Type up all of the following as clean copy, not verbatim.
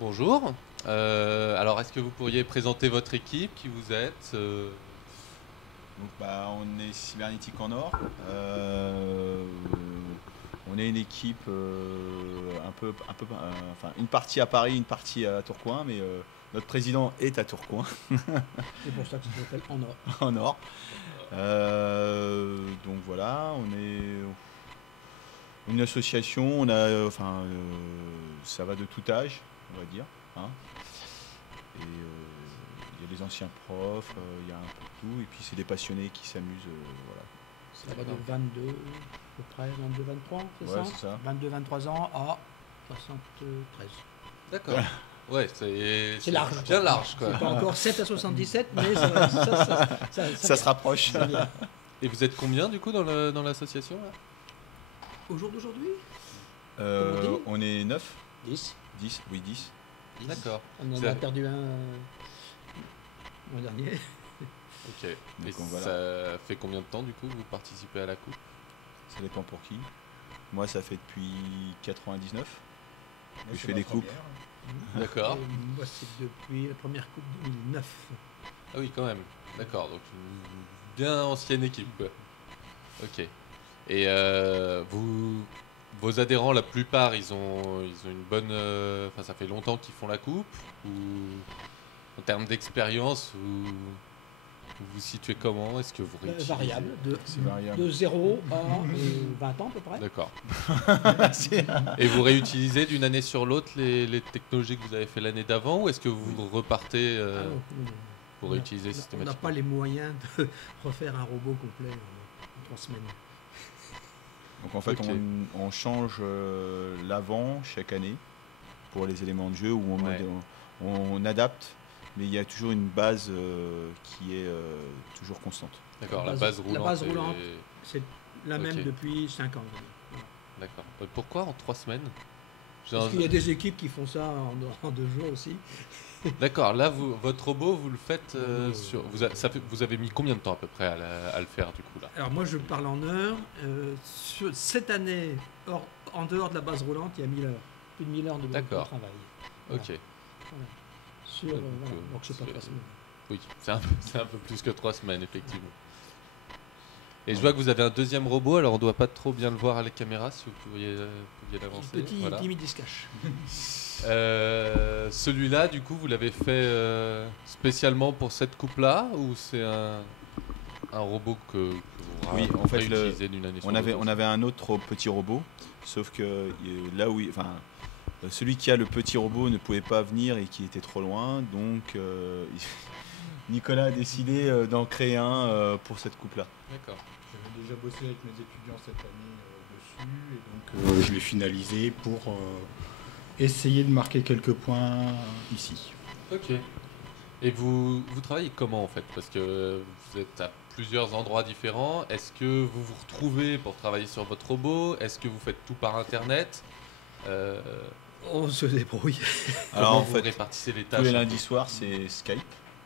Bonjour. Alors, est-ce que vous pourriez présenter votre équipe, qui vous êtes On est Cybernétique en Or. On est une équipe enfin une partie à Paris, une partie à Tourcoing, mais notre président est à Tourcoing. C'est pour ça que ça s'appelle En Or. En Or. Donc voilà, on est une association. Ça va de tout âge, on va dire. Hein. Et il y a des anciens profs, il y a un peu de tout, et puis c'est des passionnés qui s'amusent. Voilà. Ça va de 22, à peu près 22-23, c'est ça 22-23 ans à 73. D'accord. Ouais, c'est large. Bien large, quoi. C'est pas encore 7 à 77, mais ça se rapproche. ça vient. Et vous êtes combien, du coup, dans l'association là Au jour d'aujourd'hui, On est 9, 10. 10, oui 10. D'accord. On en a perdu un l'an dernier. Ok. Et Donc, voilà. ça fait combien de temps, du coup, que vous participez à la coupe? Ça dépend pour qui. Moi, ça fait depuis 99 que je fais des coupes. D'accord. Et moi, c'est depuis la première coupe 2009. Ah oui, quand même. D'accord. Donc, une bien ancienne équipe, quoi. Ok. Et vos adhérents, la plupart, ils ont une bonne... Enfin, ça fait longtemps qu'ils font la coupe, ou en termes d'expérience, vous vous situez comment? Est-ce que vous réutilisez... Variable, C'est variable. de 0 à 20 ans à peu près. D'accord. Et vous réutilisez d'une année sur l'autre les technologies que vous avez fait l'année d'avant, ou est-ce que vous repartez pour réutiliser On n'a systématiquement? pas les moyens de refaire un robot complet en 3 semaines. Donc en fait, Ok. on change l'avant chaque année pour les éléments de jeu où on adapte, mais il y a toujours une base qui est toujours constante. D'accord, La la base- base roulante. la base roulante. C'est la même Ok. depuis 5 ans. Voilà. D'accord. Pourquoi en 3 semaines? Parce qu'il y a des équipes qui font ça en 2 jours aussi. D'accord, là, votre robot, vous le faites sur... Vous avez mis combien de temps à peu près à le faire, du coup, là? Alors moi je parle en heures. Cette année, en dehors de la base roulante, il y a 1000 heures. Plus de 1000 heures de D'accord. travail. Voilà. Ok. Voilà. Sur, Donc, voilà. Donc c'est pas c'est- 3 semaines. Oui, c'est un peu plus que 3 semaines, effectivement. Et je vois que vous avez un deuxième robot, alors on ne doit pas trop bien le voir à la caméra, si vous pouviez l'avancer. Petit, Voilà. timide, il se cache. Celui-là, du coup, vous l'avez fait spécialement pour cette coupe-là, ou c'est un robot que vous Oui, en fait, réutilisez d'une année sur On l'autre? avait un autre petit robot, sauf que là où, celui qui a le petit robot ne pouvait pas venir et qui était trop loin, donc Nicolas a décidé d'en créer un pour cette coupe-là. D'accord. J'avais déjà bossé avec mes étudiants cette année dessus, et donc je l'ai finalisé pour essayer de marquer quelques points ici. Ok. Et vous travaillez comment, en fait? Parce que vous êtes à plusieurs endroits différents. Est-ce que vous vous retrouvez pour travailler sur votre robot? Est-ce que vous faites tout par Internet? On se débrouille. Alors Comment en vous fait, répartissez les tous tâches? les lundis soirs, c'est Skype.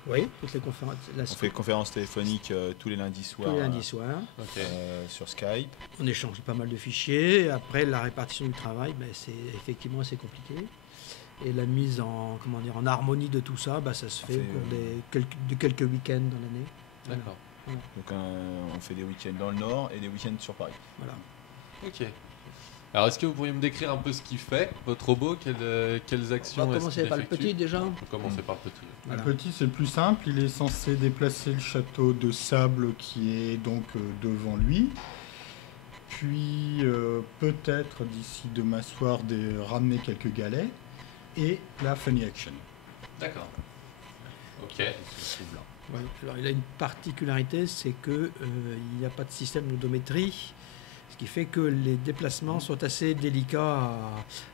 Oui, toutes les conférences. On fait conférence téléphonique tous les lundis tous soirs les lundis soirs. Ok. sur Skype. On échange pas mal de fichiers. Après, la répartition du travail, c'est effectivement assez compliqué. Et la mise en harmonie de tout ça, ça se fait au cours de quelques week-ends dans l'année. Voilà. D'accord. Donc on fait des week-ends dans le Nord et des week-ends sur Paris. Voilà. Ok. Alors, est-ce que vous pourriez me décrire un peu ce qu'il fait, votre robot? Quelles actions On va est-ce commencer qu'il par le effectue? petit déjà. On peut commencer par le petit. Voilà. Le petit, c'est le plus simple. Il est censé déplacer le château de sable qui est donc devant lui. Puis peut-être d'ici demain soir ramener quelques galets. Et la funny action. D'accord. Ok. qui se trouve là. Ouais. Alors, il a une particularité, c'est que il n'y a pas de système d'odométrie, ce qui fait que les déplacements sont assez délicats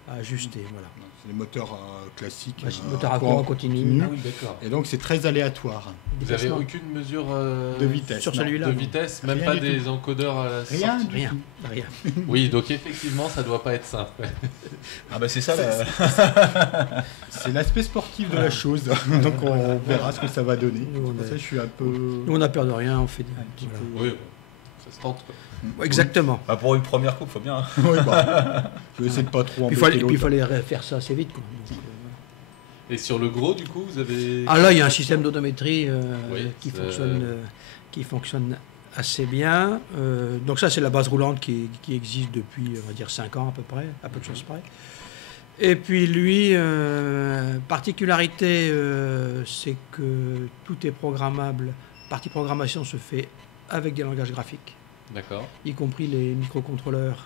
à ajuster. Voilà. C'est les moteurs classiques. Moteur à courant continu. Ah oui, d'accord. Et donc c'est très aléatoire. Vous avez Déplacement aucune mesure De vitesse. sur non. celui-là. de non. vitesse, même Rien pas du des encodeurs à la Rien sortie? du Rien, tout. rien. Oui, donc effectivement, ça doit pas être simple. Ah bah c'est ça là. C'est l'aspect sportif de la chose. Donc on verra ce que ça va donner. Nous, on Pour est- ça, je suis un peu. Nous, on n'a peur de rien, on fait des... petit voilà. peu- Oui, ça se tente, quoi. Ouais, exactement. Bah, pour une première coupe, faut bien. Oui, bah, je vais essayer de pas trop Puis embêter il l'autre. fallait faire ça assez vite. Quoi. Donc, Et sur le gros, du coup, vous avez... Ah là, il y a un système d'odométrie Oui, qui fonctionne assez bien. Donc ça, c'est la base roulante qui existe depuis, on va dire, 5 ans à peu près, à peu de choses près. Et puis lui, particularité, c'est que tout est programmable. Partie programmation se fait avec des langages graphiques, D'accord. y compris les microcontrôleurs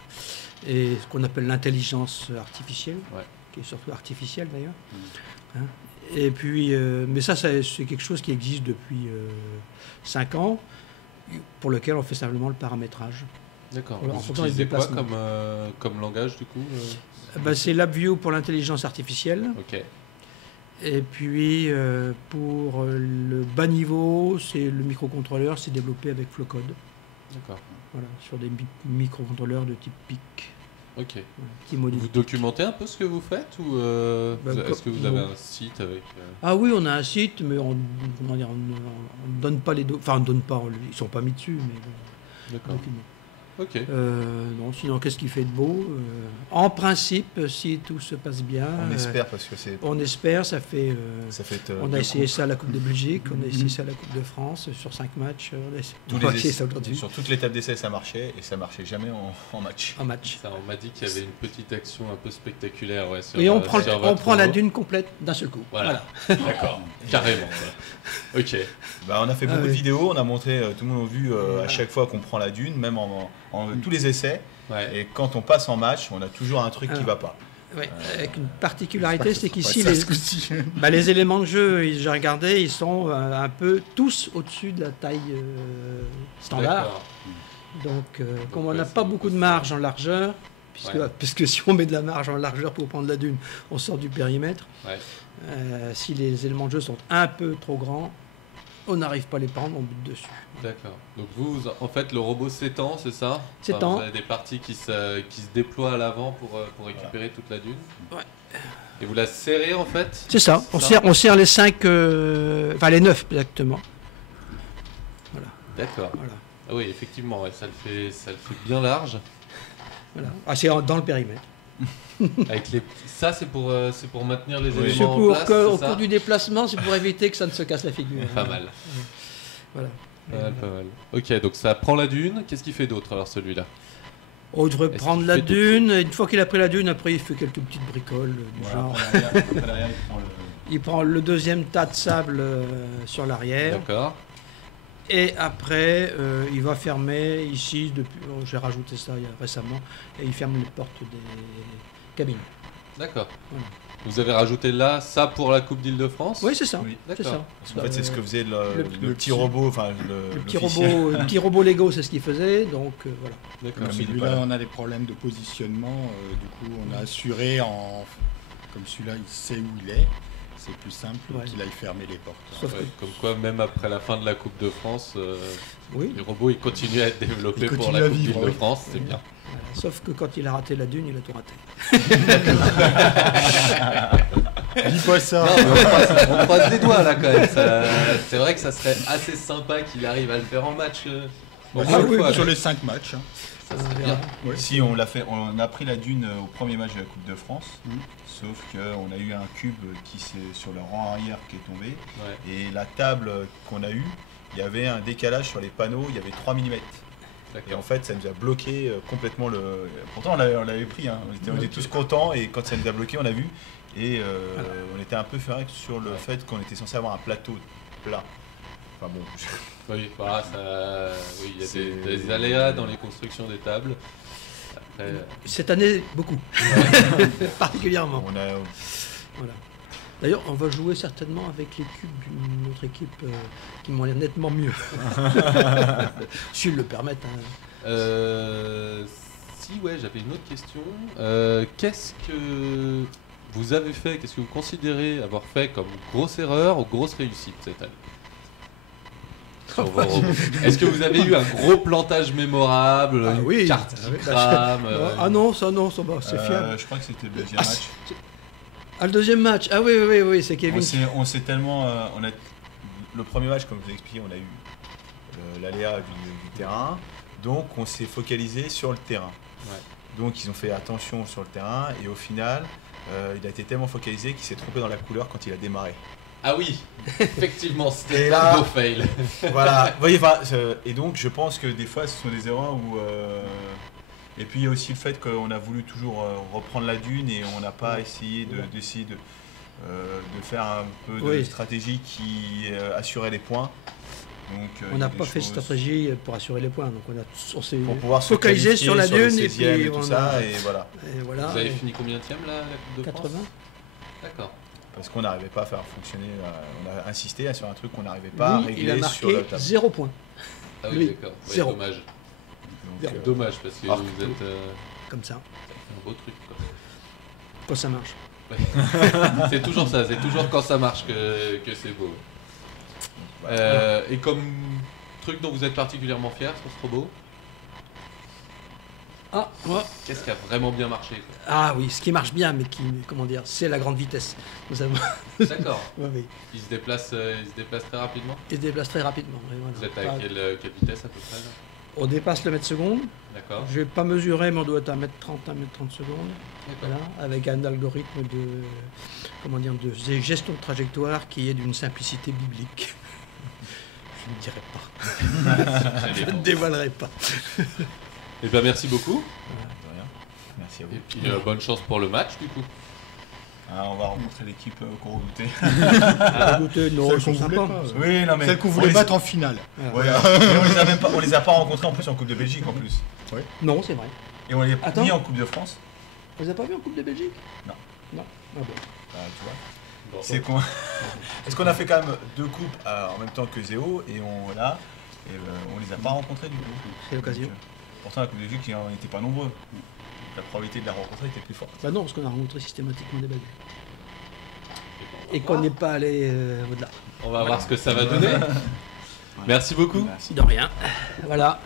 et ce qu'on appelle l'intelligence artificielle, qui est surtout artificielle d'ailleurs. Hein. Et puis, mais ça, c'est quelque chose qui existe depuis 5 ans, pour lequel on fait simplement le paramétrage. D'accord. Voilà, Vous en faisant les utilisez quoi déplacements. comme langage, du coup C'est LabVIEW pour l'intelligence artificielle. Ok. Et puis, pour le bas niveau, c'est le microcontrôleur, c'est développé avec Flowcode. D'accord. Voilà, sur des microcontrôleurs de type PIC. Ok. Voilà, qui modifient. Vous documentez un peu ce que vous faites ou est-ce que vous avez un site avec Ah oui, on a un site, mais on ne donne pas les enfin, on ne donne pas, ils sont pas mis dessus, mais bon, D'accord. document. Ok. Non, sinon, qu'est-ce qui fait de beau En principe, si tout se passe bien. On espère parce que c'est. On espère, ça fait. On a deux essayé coupes. ça à la Coupe de Belgique, on a essayé ça à la Coupe de France, sur 5 matchs. On va essayer ça aujourd'hui. Sur toute l'étape d'essai, ça marchait et ça marchait jamais en match. En match. Ça, on m'a dit qu'il y avait une petite action un peu spectaculaire. Ouais, sur, Et on prend, sur on votre prend la robot. dune complète d'un seul coup. Voilà. D'accord. Carrément. Ouais. Ok. Bah, on a fait beaucoup de oui. vidéos, on a montré, tout le monde a vu à chaque fois qu'on prend la dune, même en tous les essais. Ouais. Et quand on passe en match, on a toujours un truc qui va pas. Ouais, avec une particularité, c'est qu'ici, les... les éléments de jeu, j'ai regardé, ils sont un peu tous au-dessus de la taille standard. D'accord. Donc, comme on ouais, n'a c'est pas beaucoup beaucoup de ça. marge en largeur, Ouais. puisque si on met de la marge en largeur pour prendre la dune, on sort du périmètre. Ouais. Si les éléments de jeu sont un peu trop grands, on n'arrive pas à les prendre, on bute dessus. D'accord. Donc vous, en fait, le robot s'étend, c'est ça S'étend. Vous avez des parties qui se déploient à l'avant pour récupérer toute la dune. Ouais. Et vous la serrez en fait. C'est ça, on serre les 5, enfin les 9 exactement. D'accord. Voilà. Ah oui, effectivement, ouais, ça le fait bien large. Voilà. Ah, c'est dans le périmètre. Avec les... Ça, c'est pour maintenir les Oui. C'est éléments en pour place, qu'au c'est ça cours du déplacement, c'est pour éviter que ça ne se casse la figure. Pas mal. Voilà. Pas mal, pas mal. Ok, donc ça prend la dune. Qu'est-ce qu'il fait d'autre alors celui-là On devrait Est-ce prendre qu'il la fait d'autres dune. Une fois qu'il a pris la dune, après il fait quelques petites bricoles du Voilà, genre. après derrière, il prend Il prend le deuxième tas de sable sur l'arrière. D'accord. Et après, il va fermer ici, j'ai rajouté ça récemment, et il ferme les portes des cabines. D'accord. Voilà. Vous avez rajouté là ça pour la Coupe d'Île-de-France. Oui, c'est ça. Oui, c'est d'accord. ça. Parce qu'en fait, c'est ce que faisait le le petit robot, enfin Le petit l'officiel. robot Lego, c'est ce qu'il faisait, donc voilà. D'accord. Comme il est pas Celui-là, là. on a des problèmes de positionnement. Du coup, on a assuré comme celui-là, il sait où il est. C'est plus simple Ouais. qu'il aille fermer les portes. Sauf Ouais, comme quoi, même après la fin de la Coupe de France, Oui. les robots ils continuent à être développés Ils pour continuent la à Coupe vivre, d'Île-de-France, c'est oui. bien. Voilà. Sauf que quand il a raté la dune, il a tout raté. Dis pas ça. Non, mais on croise les doigts là quand même. C'est vrai que ça serait assez sympa qu'il arrive à le faire en match. Bon, Ah une oui, fois, Sur mais les 5 matchs. ça serait bien. Si on l'a fait, on a pris la dune au premier match de la Coupe de France, sauf qu'on a eu un cube qui c'est sur le rang arrière qui est tombé, Ouais. et la table qu'on a eue, il y avait un décalage sur les panneaux, il y avait 3 mm. Et D'accord. en fait, ça nous a bloqué complètement le. Pourtant, on l'avait pris, hein. On était tous contents, et quand ça nous a bloqué, on l'a vu, et on était un peu ferré sur le fait qu'on était censé avoir un plateau plat. Enfin bon. Oui, voilà, oui, il y a C'est- des aléas dans les constructions des tables. Après, Cette année, beaucoup. Particulièrement. On a, Voilà. D'ailleurs, on va jouer certainement avec les cubes d'une autre équipe qui m'ont l'air nettement mieux. S'ils le permettent. Hein. Si, ouais, j'avais une autre question. Qu'est-ce que vous avez fait, qu'est-ce que vous considérez avoir fait comme grosse erreur ou grosse réussite cette année sur vos robots? Est-ce que vous avez eu un gros plantage mémorable, Ah une oui. carte Ah qui oui, crame Ah non, ça, c'est fiable. je crois que c'était le deuxième Ah, match. Ah, le deuxième match. Ah oui, c'est Kevin. On s'est tellement. Le premier match, comme je vous ai expliqué, on a eu l'aléa du terrain. Donc on s'est focalisé sur le terrain. Ouais. Donc ils ont fait attention sur le terrain et au final, il a été tellement focalisé qu'il s'est trompé dans la couleur quand il a démarré. Ah oui, effectivement, c'était Et là- un beau fail. Voilà, vous voyez, enfin, et donc je pense que des fois ce sont des erreurs où... Et puis il y a aussi le fait qu'on a voulu toujours reprendre la dune et on n'a pas essayé d'essayer de faire un peu de Oui. stratégie qui assurait les points. Donc, On il y n'a a des pas fait de choses stratégie pour assurer les points. Donc on s'est pour pouvoir se focalisé qualifier sur la les dune et 16e puis tout on ça a- et voilà. et voilà. Vous avez et fini combien de là, la Coupe de 80. France? D'accord. Parce qu'on n'arrivait pas à faire fonctionner, on a insisté sur un truc qu'on n'arivait pas à Lui, il a régler sur la marqué table. 0 points. Ah oui, Lui, d'accord. Ouais, zéro. dommage. Donc, Dommage parce que alors vous êtes Comme ça, un beau truc. Quoi. quand ça marche. C'est toujours ça, c'est toujours quand ça marche que c'est beau. Et comme truc dont vous êtes particulièrement fier sur ce robot, Ah, moi. qu'est-ce qui a vraiment bien marché quoi? Ah oui, ce qui marche bien, mais qui, comment dire, c'est la grande vitesse. Nous avons... D'accord. Ouais, oui. Il se déplace très rapidement. Il se déplace très rapidement. Et voilà. Vous êtes Pas- à quelle vitesse à peu près là? On dépasse le mètre seconde. D'accord. Je vais pas mesurer, mais on doit être à 1m30, 1m30 secondes. D'accord. Voilà, avec un algorithme de, comment dire, de gestion de trajectoire qui est d'une simplicité biblique. Je ne dirai pas. Je ne dévoilerai pas. Et bien merci beaucoup. De rien. Merci à vous. Et puis bonne chance pour le match du coup. Ah, on va rencontrer l'équipe qu'on redoutait. Écoutez, non, Celle ils sont qu'on voulait sympas. pas. Oui, non mais. Celle qu'on on voulait les- battre en finale. Voilà. Ouais, mais on les a pas rencontrés en plus en Coupe de Belgique en plus. Non, c'est vrai. Et on les a Attends. mis en Coupe de France. Vous avez pas vu en Coupe de Belgique? Non. Non. Ah bon. Bah, tu vois. Bon, C'est con. Parce qu'on a fait quand même 2 coupes en même temps que Zéo et on les a pas rencontrés du coup. C'est l'occasion. Donc, pourtant la Coupe de Belgique, on n'était pas nombreux. La probabilité de la rencontrer était plus forte. Bah non, parce qu'on a rencontré systématiquement des Belges. Et qu'on n'est pas allé au-delà. On va voir ce que ça va donner. Merci beaucoup. Merci. De rien. Voilà.